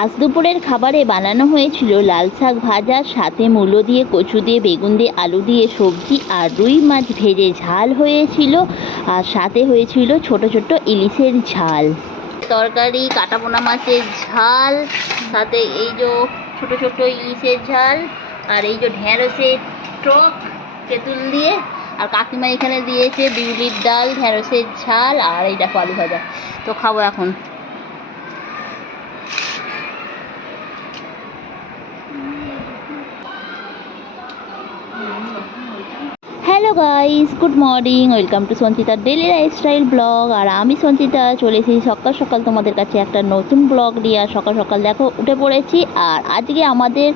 আজ দুপুরের খাবারে বানানো হয়েছিল লাল শাক ভাজা, সাথে মূলো দিয়ে কচু দিয়ে বেগুন দিয়ে আলু দিয়ে সবজি আর রুই মাছ ভেজে ঝাল হয়েছিল আর সাথে হয়েছিল ছোট ছোট ইলিশের ঝাল। তরকারি, কাটাপোনা মাছের ঝাল, সাথে এই যে ছোট ছোট ইলিশের ঝাল আর এই যে ঢেঁড়সের টক তেঁতুল দিয়ে আর কাকিমা এখানে দিয়েছে বিউলির ডাল, ঢেঁড়সের ঝাল আর এই দেখো আলু ভাজা। তো খাব এখন। Guys good morning welcome to সঞ্চিতার daily lifestyle blog আর আমি সঞ্চিতা, চলে এসেছি সকাল সকাল তোমাদের কাছে একটা নতুন ব্লগ নিয়ে। আর সকাল সকাল দেখো, উঠে পড়েছি। আর আজকে আমাদের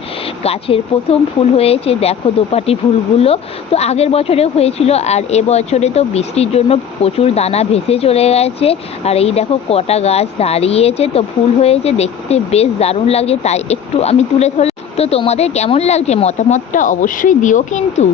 গাছের প্রথম ফুল হয়েছে, দেখো দোপাটি ফুলগুলো। তো আগের বছরেও হয়েছিল, আর এবছরে তো বৃষ্টির জন্য প্রচুর দানা ভেসে চলে গেছে। আর এই দেখো কটা গাছ দাঁড়িয়েছে, তো ফুল হয়েছে, দেখতে বেশ দারুণ লাগছে। তাই একটু আমি তুলে ধরলাম। তো তোমাদের কেমন লাগছে মতামতটা অবশ্যই দিও কিন্তু।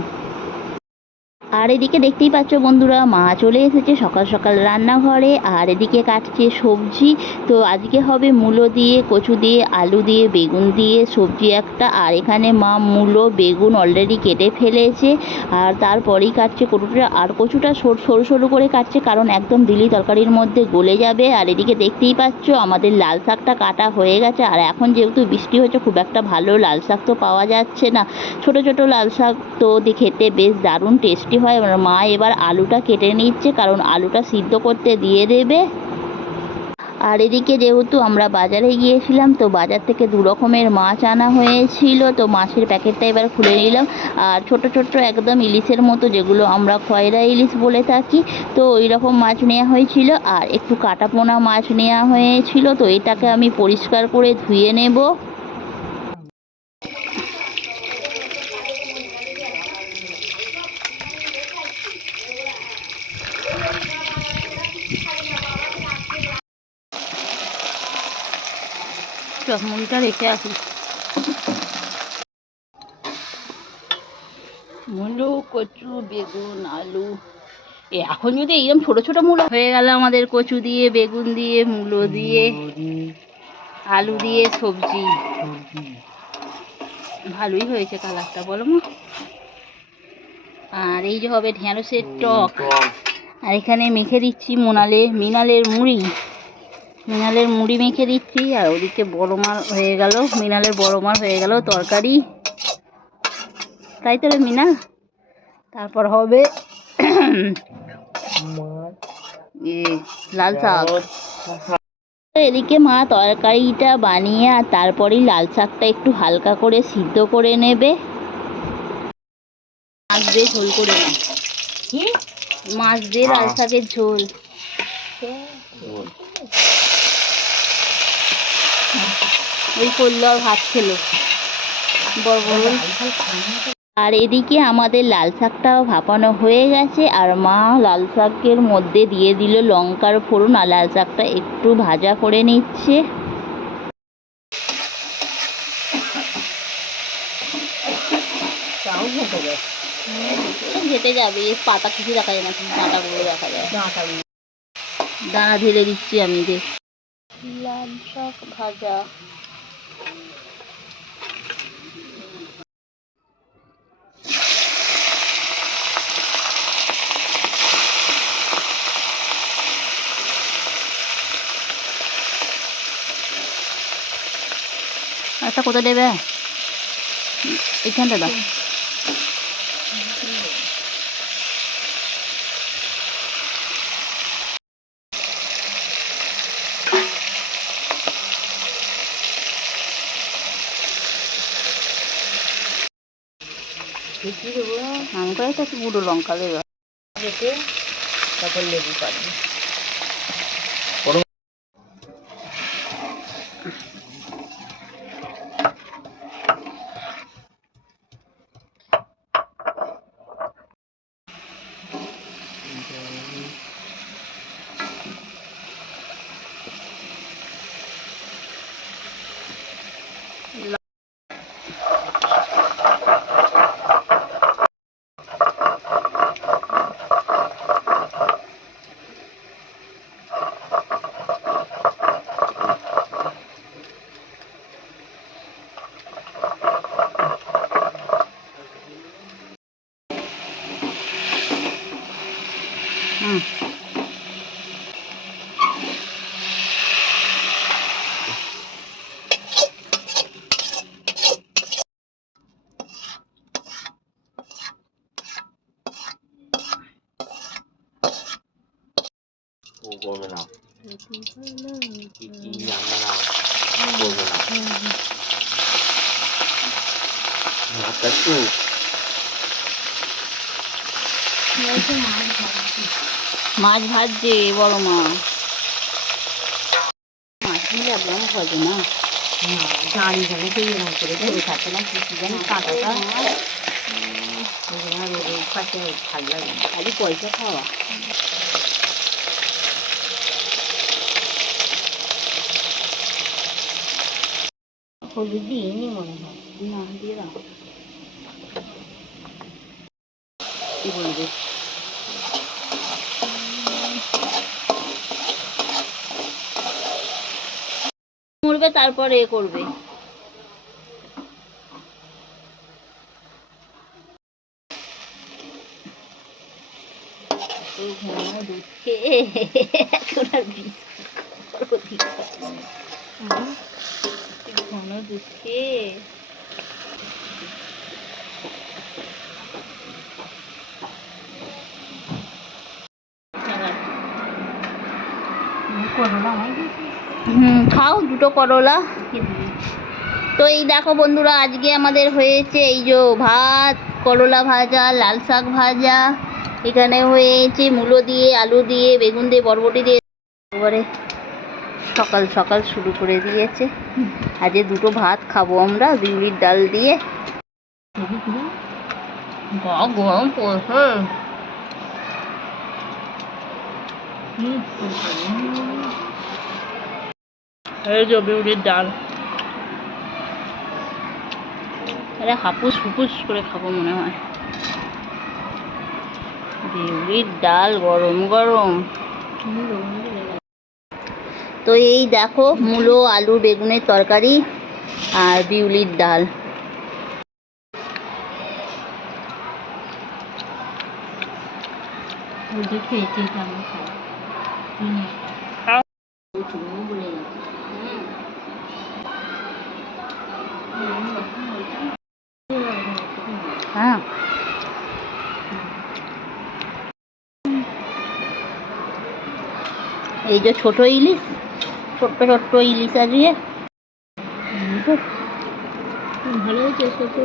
আর এদিকে দেখতেই পাচ্ছ বন্ধুরা, মা চলে এসেছে সকাল সকাল রান্নাঘরে, আর এদিকে কাটছে সবজি। তো আজকে হবে মূলো দিয়ে, কচু দিয়ে, আলু দিয়ে, বেগুন দিয়ে সবজি একটা। আর এখানে মা মূলো, বেগুন অলরেডি কেটে ফেলেছে। আর তারপরেই কাটছে কচুটা। আর কচুটা সর- সরু সরু করে কাটছে কারণ একদম দিলি তরকারির মধ্যে গলে যাবে। আর এদিকে দেখতেই পাচ্ছ আমাদের লাল শাকটা কাটা হয়ে গেছে। আর এখন যেহেতু বৃষ্টি হচ্ছে খুব একটা ভালো লাল শাক তো পাওয়া যাচ্ছে না। ছোট ছোট লাল শাক তো খেতে বেশ দারুণ টেস্টি হয় আমার মা এবার আলুটা কেটে নিচ্ছে, কারণ আলুটা সিদ্ধ করতে দিয়ে দেবে। আর এদিকে যেহেতু আমরা বাজারে গিয়েছিলাম, তো বাজার থেকে দু রকমের মাছ আনা হয়েছিল, তো মাছের প্যাকেটটা এবার খুলে নিলাম। আর ছোট ছোট একদম ইলিশের মতো, যেগুলো আমরা খয়রা ইলিশ বলে থাকি, তো ওই রকম মাছ নেওয়া হয়েছিল। আর একটু কাটাপোনা মাছ নেওয়া হয়েছিল, তো এটাকে আমি পরিষ্কার করে ধুয়ে নেব। মুড়িটা রেখে আসি। মূলো কচু বেগুন আলু। এ এখন যদি এইরকম ছোট ছোট মূলো হয়ে গেল আমাদের কচু দিয়ে বেগুন দিয়ে মূলো দিয়ে আলু দিয়ে সবজি। ভালোই হয়েছে কালারটা বলো মা। আর এই যে হবে ঢেঁড়সের টক। আর এখানে মেখে দিচ্ছি মোনালে মিনালের মুড়ি। মিনালের মুড়ি মেখে দিচ্ছি আর ওদিকে বড় মার হয়ে গেল। মৃণালের বড় মার হয়ে গেল তরকারি। তাই তো রে মিনাল তারপর হবে লাল শাক। এদিকে মা তরকারিটা বানিয়ে আর তারপরেই লাল শাকটা একটু হালকা করে সিদ্ধ করে নেবে। মাছ দিয়ে ঝোল করে না। মাছ দিয়ে লাল শাকের ঝোল। ওই করল আর ভাত খেলো। বড় বড় আর এদিকে আমাদের লাল শাকটাও ভাপানো হয়ে গেছে আর মা লাল শাকের মধ্যে দিয়ে দিল লঙ্কার ফোড়ন আর লাল শাকটা একটু ভাজা করে নিচ্ছে। ঘেটে যাবে। পাতা কিছু দেখা যায় না দেখা যায়। দানা ঢেলে দিচ্ছি আমি যে। লাল শাক ভাজা। একটা কোথায় দেবে? এখানটা দাও। আমি করে একটু গুঁড়ো লঙ্কা দেবে। তারপর লেবু কাটবে করবে না জানবে না করবে না ভাতটা একটু মাছ ভাজছে বড় মা মাছ নিলে একদম ভাজে না তো এরকম করে ধরে থাকে না কিছু যেন কাঁটাটা রোগের পাশে ভালো লাগে না খালি পয়সা খাওয়া হলুদ দিইনি মনে হয় না দিয়ে দাও কি বলবে মরবে তারপরে এ করবে দুধ খেয়ে এখন আর বিস্কুট। ঘন হুম, খাও দুটো করলা। তো এই দেখো বন্ধুরা, আজকে আমাদের হয়েছে এই যে ভাত, করলা ভাজা, লাল শাক ভাজা। এখানে হয়েছে মূলো দিয়ে, আলু দিয়ে, বেগুন দিয়ে, বরবটি দিয়ে। সকাল সকাল শুরু করে দিয়েছে। আজকে দুটো ভাত খাব আমরা বিউলির ডাল দিয়ে। গরম পড়ছে এই যে বিউলির ডাল। আরে হাপুস হুপুস করে খাব মনে হয়। বিউলির ডাল গরম গরম। তো এই দেখো মূলো আলু বেগুনের তরকারি আর বিউলির ডাল। হ্যাঁ। এই যে ছোট ইলিশ। ছোট্ট ছোট্ট ইলিশ আজকে ভালো হয়েছে সত্যি